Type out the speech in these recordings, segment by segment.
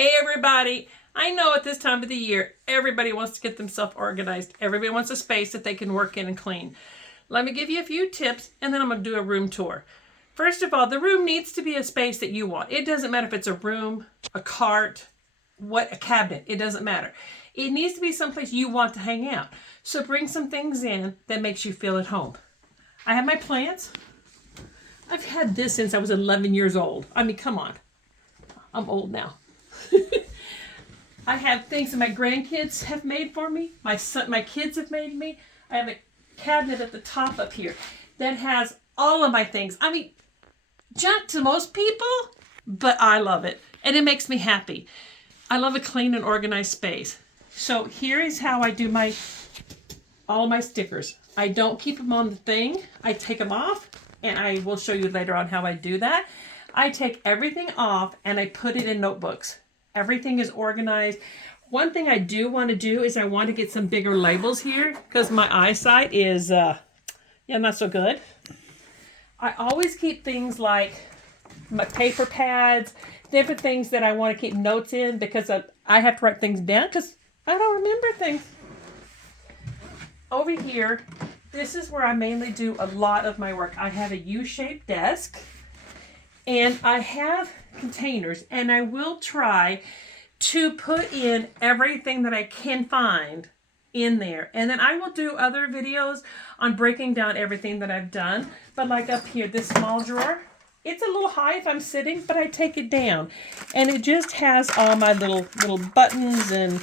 Hey everybody! I know at this time of the year, everybody wants to get themselves organized. Everybody wants a space that they can work in and clean. Let me give you a few tips and then I'm going to do a room tour. First of all, the room needs to be a space that you want. It doesn't matter if it's a room, a cart, a cabinet. It doesn't matter. It needs to be someplace you want to hang out. So bring some things in that makes you feel at home. I have my plants. I've had this since I was 11 years old. I mean, come on. I'm old now. I have things that my grandkids have made for me. My kids have made me. I have a cabinet at the top up here that has all of my things. I mean, junk to most people, but I love it. And it makes me happy. I love a clean and organized space. So here is how I do all of my stickers. I don't keep them on the thing. I take them off, and I will show you later on how I do that. I take everything off and I put it in notebooks. Everything is organized. One thing I do want to do is I want to get some bigger labels here because my eyesight is, not so good. I always keep things like my paper pads, different things that I want to keep notes in because I have to write things down because I don't remember things. Over here, this is where I mainly do a lot of my work. I have a U-shaped desk. And I have containers, and I will try to put in everything that I can find in there. And then I will do other videos on breaking down everything that I've done. But like up here, this small drawer, it's a little high if I'm sitting, but I take it down. And it just has all my little buttons and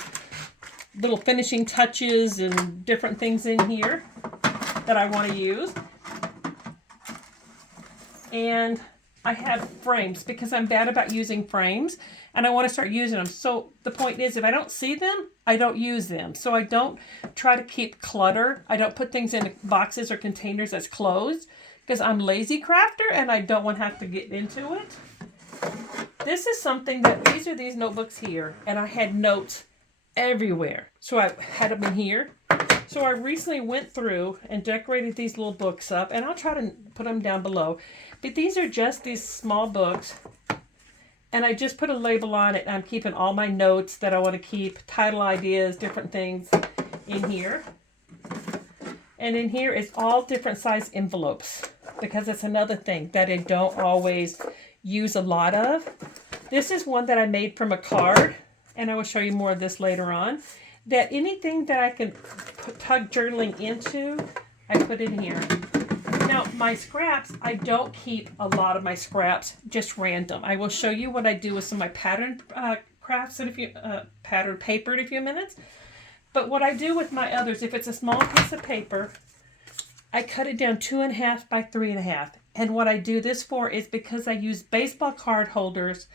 little finishing touches and different things in here that I want to use. And I have frames because I'm bad about using frames and I want to start using them. So the point is, if I don't see them, I don't use them. So I don't try to keep clutter. I don't put things in boxes or containers that's closed because I'm lazy crafter and I don't want to have to get into it. This is something these are these notebooks here, and I had notes everywhere. So I had them in here. So I recently went through and decorated these little books up, and I'll try to put them down below. But these are just these small books, and I just put a label on it, and I'm keeping all my notes that I want to keep, title ideas, different things in here. And in here is all different size envelopes, because that's another thing that I don't always use a lot of. This is one that I made from a card, and I will show you more of this later on. That anything that I can tug journaling into, I put in here. Now, my scraps, I don't keep a lot of my scraps just random. I will show you what I do with some of my pattern crafts in pattern paper in a few minutes. But what I do with my others, if it's a small piece of paper, I cut it down 2.5 by 3.5. And what I do this for is because I use baseball card holders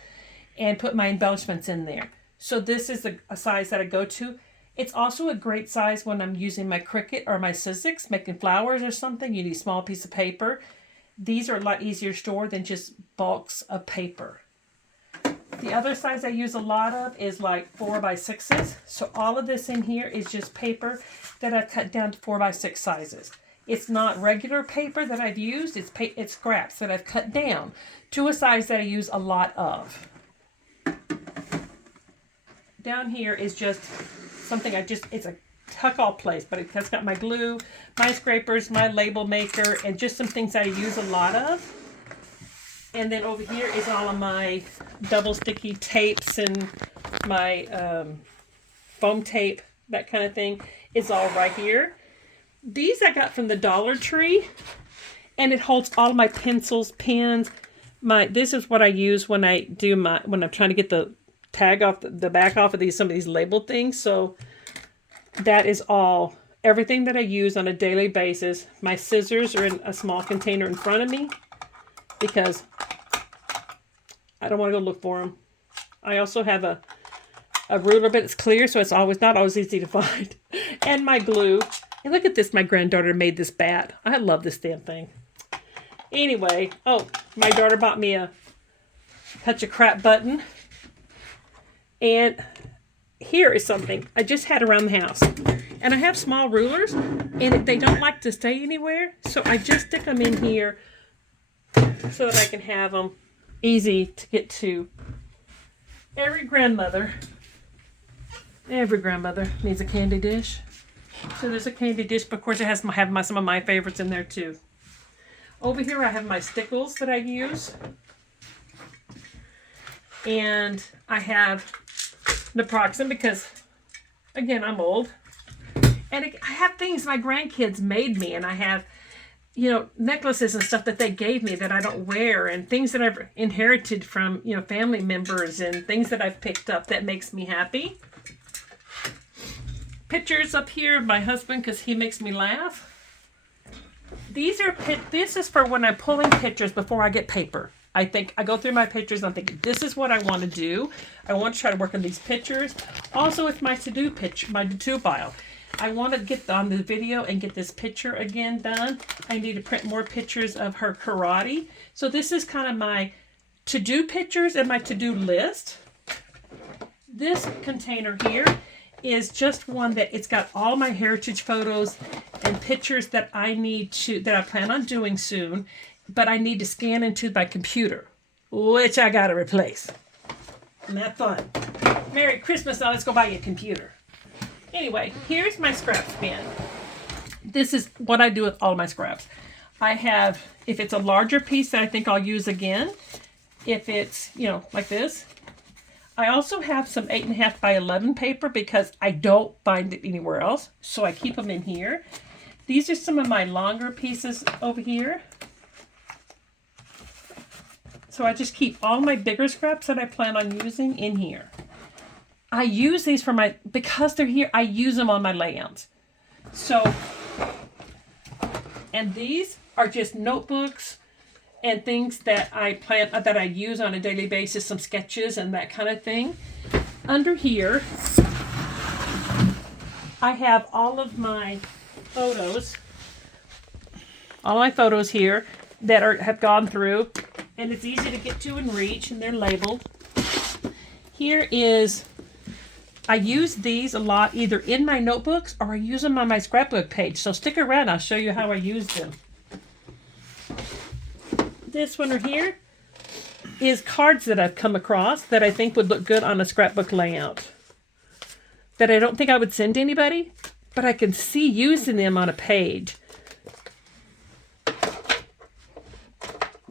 and put my embellishments in there. So this is a size that I go to. It's also a great size when I'm using my Cricut or my Sizzix, making flowers or something. You need a small piece of paper. These are a lot easier to store than just bulks of paper. The other size I use a lot of is like 4 by 6s. So all of this in here is just paper that I've cut down to 4 by 6 sizes. It's not regular paper that I've used. It's scraps that I've cut down to a size that I use a lot of. Down here is just something it's a tuck-all place, but it's got my glue, my scrapers, my label maker, and just some things I use a lot of. And then over here is all of my double sticky tapes and my foam tape, that kind of thing is all right here. These I got from the Dollar Tree, and it holds all of my pencils, pens. This is what I use when I'm trying to get the tag off the back off of some of these labeled things. So that is everything that I use on a daily basis. My scissors are in a small container in front of me because I don't want to go look for them. I also have a ruler, but it's clear, so it's not always easy to find. And my glue. And look at this, my granddaughter made this bat. I love this damn thing. Anyway, my daughter bought me a touch of crap button. And here is something I just had around the house. And I have small rulers, and they don't like to stay anywhere. So I just stick them in here so that I can have them easy to get to. Every grandmother needs a candy dish. So there's a candy dish, but of course it has some of my favorites in there too. Over here I have my stickles that I use. And I have naproxen because, again, I'm old. And I have things my grandkids made me, and I have, necklaces and stuff that they gave me that I don't wear, and things that I've inherited from, family members, and things that I've picked up that makes me happy. Pictures up here of my husband because he makes me laugh. This is for when I'm pulling pictures before I get paper. I go through my pictures and I'm thinking, this is what I want to do. I want to try to work on these pictures. Also with my to-do file. I want to get on the video and get this picture again done. I need to print more pictures of her karate. So this is kind of my to-do pictures and my to-do list. This container here is just one that it's got all my heritage photos and pictures that I plan on doing soon, but I need to scan into my computer, which I got to replace. Isn't that fun? Merry Christmas, now let's go buy you a computer. Anyway, here's my scraps bin. This is what I do with all my scraps. I have, if it's a larger piece that I think I'll use again, if it's, like this. I also have some 8.5 by 11 paper because I don't find it anywhere else, so I keep them in here. These are some of my longer pieces over here. So I just keep all my bigger scraps that I plan on using in here. I use these because they're here, I use them on my layouts. So, and these are just notebooks and things that I use on a daily basis, some sketches and that kind of thing. Under here, I have all of my photos here that have gone through, and it's easy to get to and reach, and they're labeled. Here is, I use these a lot either in my notebooks or I use them on my scrapbook page. So stick around, I'll show you how I use them. This one right here is cards that I've come across that I think would look good on a scrapbook layout. That I don't think I would send to anybody, but I can see using them on a page.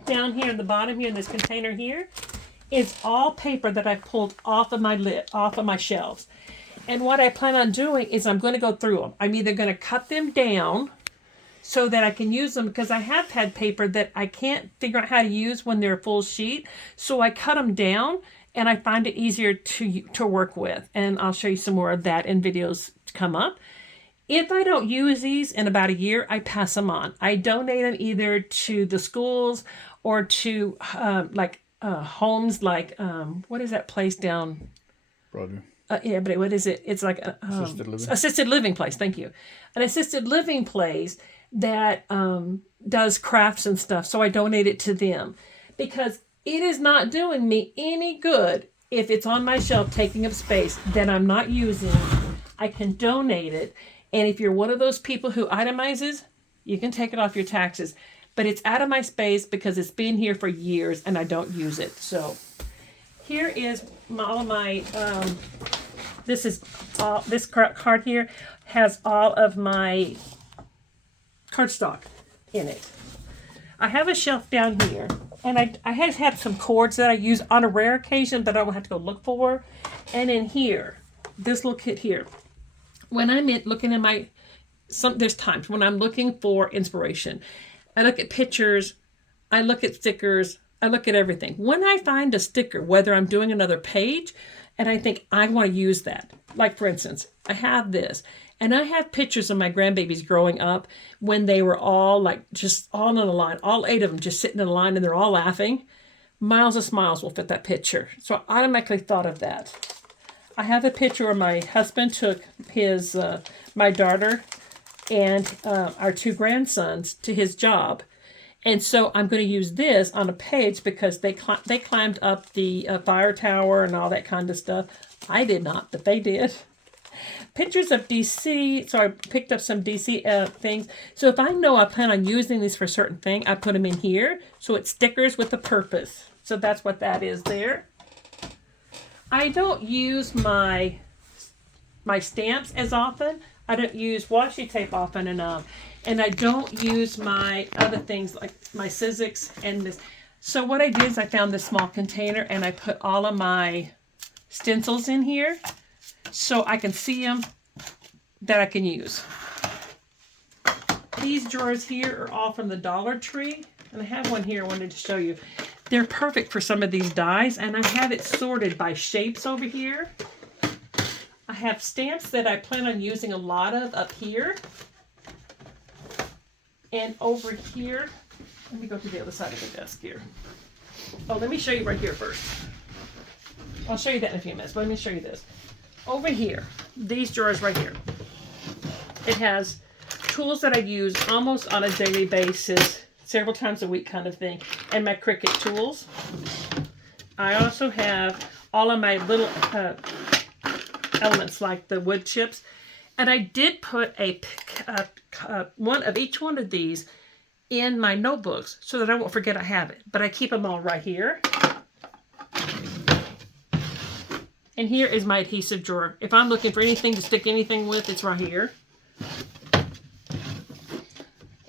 Down here in the bottom here in this container here is all paper that I've pulled off of my shelves. And what I plan on doing is I'm going to go through them. I'm either going to cut them down so that I can use them, because I have had paper that I can't figure out how to use when they're a full sheet. So I cut them down and I find it easier to work with. And I'll show you some more of that in videos to come up. If I don't use these in about a year, I pass them on. I donate them either to the schools or to homes like, what is that place down? Broadway. Yeah, but what is it? It's like assisted living place. Thank you. An assisted living place that does crafts and stuff. So I donate it to them because it is not doing me any good if it's on my shelf taking up space that I'm not using. I can donate it. And if you're one of those people who itemizes, you can take it off your taxes. But it's out of my space because it's been here for years and I don't use it. So here is all of my, this card here has all of my cardstock in it. I have a shelf down here, and I have had some cords that I use on a rare occasion, but I don't have to go look for. And in here, this little kit here, when I'm looking in there's times when I'm looking for inspiration. I look at pictures, I look at stickers, I look at everything. When I find a sticker, whether I'm doing another page, and I think I want to use that. Like for instance, I have this, and I have pictures of my grandbabies growing up when they were all just all in a line, all 8 of them just sitting in a line and they're all laughing. Miles of smiles will fit that picture. So I automatically thought of that. I have a picture where my husband took my daughter and our 2 grandsons to his job. And so I'm going to use this on a page because they climbed up the fire tower and all that kind of stuff. I did not, but they did. Pictures of DC. So I picked up some DC things. So if I know I plan on using these for a certain thing, I put them in here. So it's stickers with a purpose. So that's what that is there. I don't use my stamps as often. I don't use washi tape often enough. And I don't use my other things like my Sizzix and this. So what I did is I found this small container and I put all of my stencils in here so I can see them that I can use. These drawers here are all from the Dollar Tree. And I have one here I wanted to show you. They're perfect for some of these dies. And I have it sorted by shapes over here. I have stamps that I plan on using a lot of up here. And over here, let me go to the other side of the desk here. Oh, let me show you right here first. I'll show you that in a few minutes, but let me show you this. Over here, these drawers right here. It has tools that I use almost on a daily basis, several times a week kind of thing, and my Cricut tools. I also have all of my little elements like the wood chips. And I did put one of each one of these in my notebooks so that I won't forget I have it. But I keep them all right here. And here is my adhesive drawer. If I'm looking for anything to stick anything with, it's right here.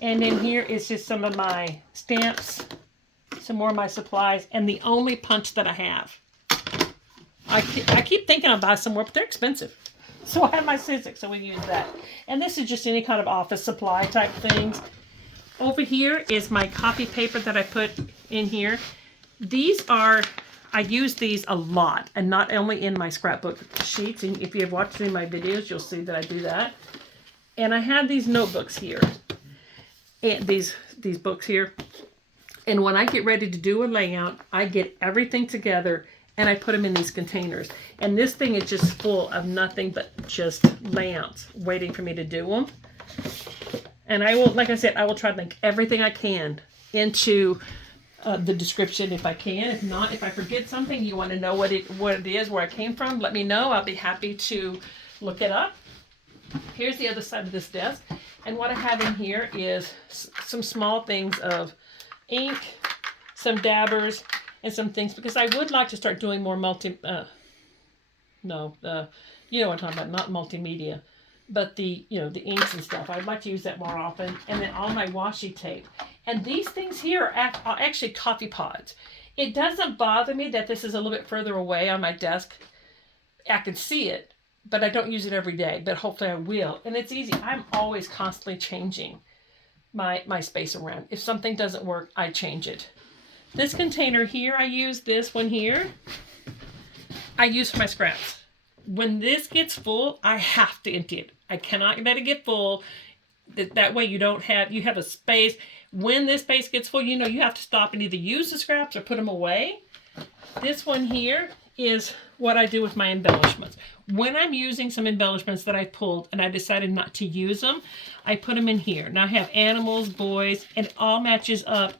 And then here is just some of my stamps, some more of my supplies, and the only punch that I have. I keep thinking I'll buy some more, but they're expensive. So I have my Sizzix, so we use that. And this is just any kind of office supply type things. Over here is my copy paper that I put in here. These are, I use these a lot, and not only in my scrapbook sheets. And if you have watched any of my videos, you'll see that I do that. And I have these notebooks here, and these books here. And when I get ready to do a layout, I get everything together and I put them in these containers. And this thing is just full of nothing but just layouts waiting for me to do them. And I will, like I said, I will try to link everything I can into the description if I can. If not, if I forget something, you want to know what it is, where I came from, let me know. I'll be happy to look it up. Here's the other side of this desk. And what I have in here is some small things of ink, some dabbers, and some things, because I would like to start doing more you know what I'm talking about, not multimedia, but the inks and stuff. I'd like to use that more often. And then all my washi tape. And these things here are actually coffee pods. It doesn't bother me that this is a little bit further away on my desk. I can see it, but I don't use it every day, but hopefully I will. And it's easy. I'm always constantly changing my space around. If something doesn't work, I change it. This container here, I use this one here. I use for my scraps. When this gets full, I have to empty it. I cannot let it get full. That way you have a space. When this space gets full, you have to stop and either use the scraps or put them away. This one here is what I do with my embellishments. When I'm using some embellishments that I pulled and I decided not to use them, I put them in here. Now I have animals, boys, and it all matches up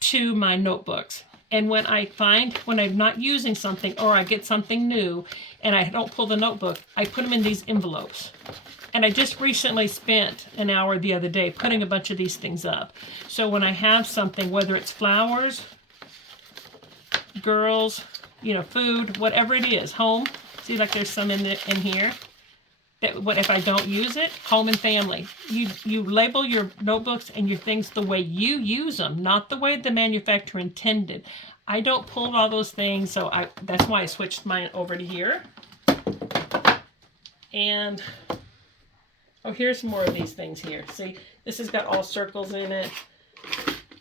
to my notebooks. And when I'm not using something or I get something new and I don't pull the notebook, I put them in these envelopes. And I just recently spent an hour the other day putting a bunch of these things up. So when I have something, whether it's flowers, girls, food, whatever it is, home, see like there's some in here. What if I don't use it? Home and family. You label your notebooks and your things the way you use them, not the way the manufacturer intended. I don't pull all those things, so that's why I switched mine over to here. And here's more of these things here. See, this has got all circles in it,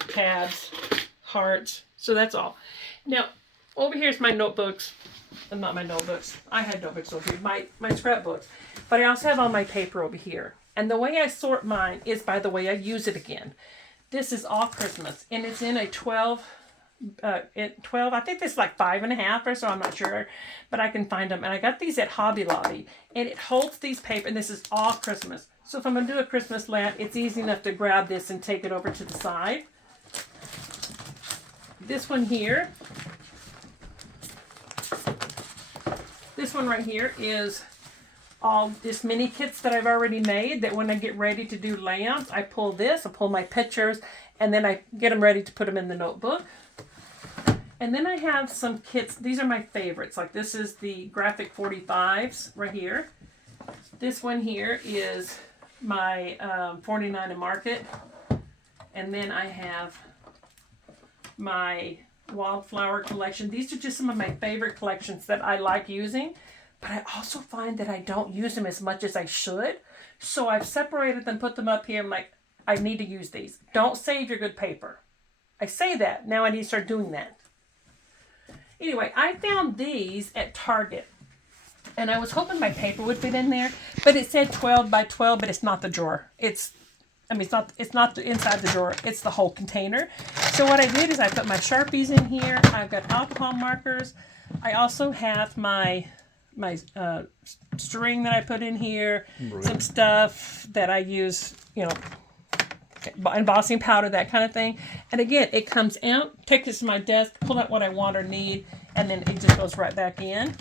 tabs, hearts. So that's all. Now, over here's my notebooks. Not my notebooks. I had notebooks over here. My scrapbooks. But I also have all my paper over here. And the way I sort mine is by the way I use it again. This is all Christmas. And it's in a 12. I think this is like 5.5 or so. I'm not sure. But I can find them. And I got these at Hobby Lobby. And it holds these paper. And this is all Christmas. So if I'm going to do a Christmas lamp, it's easy enough to grab this and take it over to the side. This one here. This one right here is all just mini kits that I've already made that when I get ready to do layouts, I pull this, I pull my pictures, and then I get them ready to put them in the notebook. And then I have some kits. These are my favorites. Like this is the graphic 45s right here. This one here is my 49 and Market. And then I have my wildflower collection. These are just some of my favorite collections that I like using. But I also find that I don't use them as much as I should. So I've separated them, put them up here. I'm like, I need to use these. Don't save your good paper. I say that. Now I need to start doing that. Anyway, I found these at Target. And I was hoping my paper would fit in there. But it said 12 by 12, but it's not the drawer. It's not the inside the drawer. It's the whole container. So what I did is I put my Sharpies in here. I've got alcohol markers. I also have my string that I put in here. Right. Some stuff that I use, embossing powder, that kind of thing. And again, it comes out, take this to my desk, pull out what I want or need, and then it just goes right back in.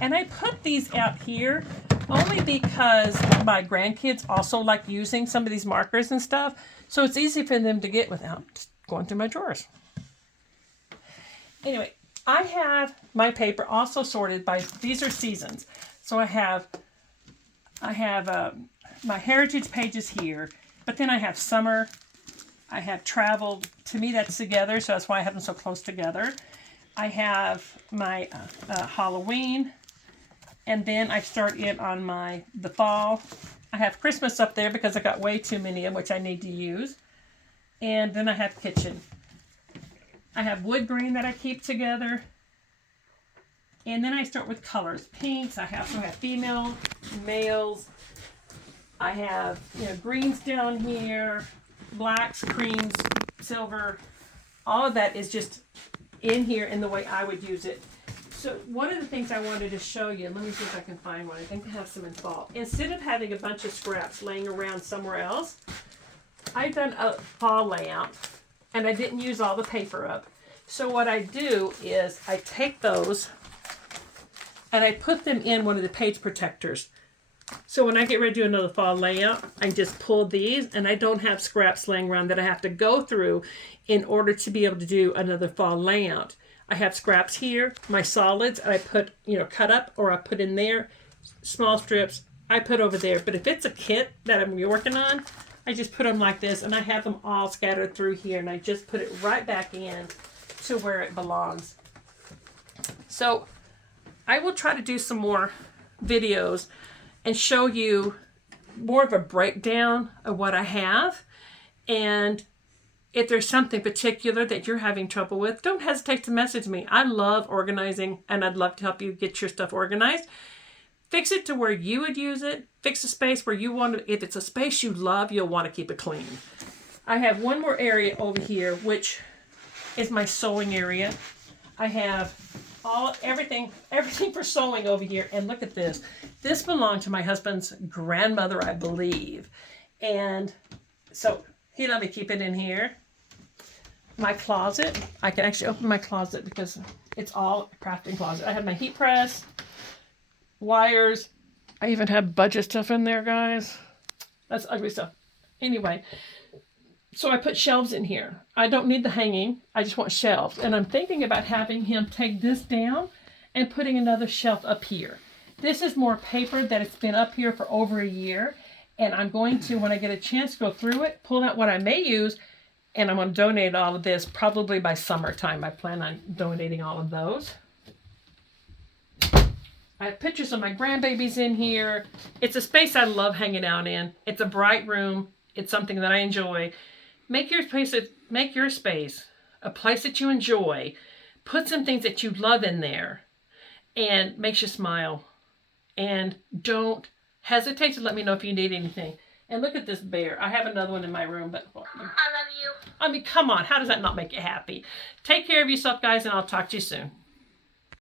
And I put these out here only because my grandkids also like using some of these markers and stuff. So it's easy for them to get without going through my drawers. Anyway, I have my paper also sorted by, these are seasons. So I have my heritage pages here, but then I have summer, I have travel. To me, that's together, so that's why I have them so close together. I have my Halloween, and then I start in on the fall. I have Christmas up there because I got way too many of them, which I need to use. And then I have kitchen. I have wood green that I keep together. And then I start with colors. Pinks. I also have female, males. I have greens down here, blacks, creams, silver. All of that is just in here in the way I would use it. So one of the things I wanted to show you, let me see if I can find one. I think I have some in fall. Instead of having a bunch of scraps laying around somewhere else, I've done a fall layout, and I didn't use all the paper up. So what I do is I take those and I put them in one of the page protectors. So when I get ready to do another fall layout, I just pull these, and I don't have scraps laying around that I have to go through in order to be able to do another fall layout. I have scraps here, my solids, I put, cut up, or I put in there. Small strips, I put over there. But if it's a kit that I'm working on, I just put them like this, and I have them all scattered through here, and I just put it right back in to where it belongs. So I will try to do some more videos and show you more of a breakdown of what I have. And if there's something particular that you're having trouble with, don't hesitate to message me. I love organizing, and I'd love to help you get your stuff organized. Fix it to where you would use it. Fix a space where you want to. If it's a space you love, you'll want to keep it clean. I have one more area over here, which is my sewing area. I have everything for sewing over here. And look at this. This belonged to my husband's grandmother, I believe. And so he let me keep it in here. My closet. I can actually open my closet because it's all a crafting closet. I have my heat press, wires. I even have budget stuff in there, guys. That's ugly stuff. Anyway, so I put shelves in here. I don't need the hanging. I just want shelves. And I'm thinking about having him take this down and putting another shelf up here. This is more paper that it's been up here for over a year. And I'm going to, when I get a chance, go through it, pull out what I may use, and I'm going to donate all of this probably by summertime. I plan on donating all of those. I have pictures of my grandbabies in here. It's a space I love hanging out in. It's a bright room. It's something that I enjoy. Make your space a place that you enjoy. Put some things that you love in there and makes you smile. And don't hesitate to let me know if you need anything. And look at this bear. I have another one in my room, but I love you. I mean, come on. How does that not make you happy? Take care of yourself, guys, and I'll talk to you soon.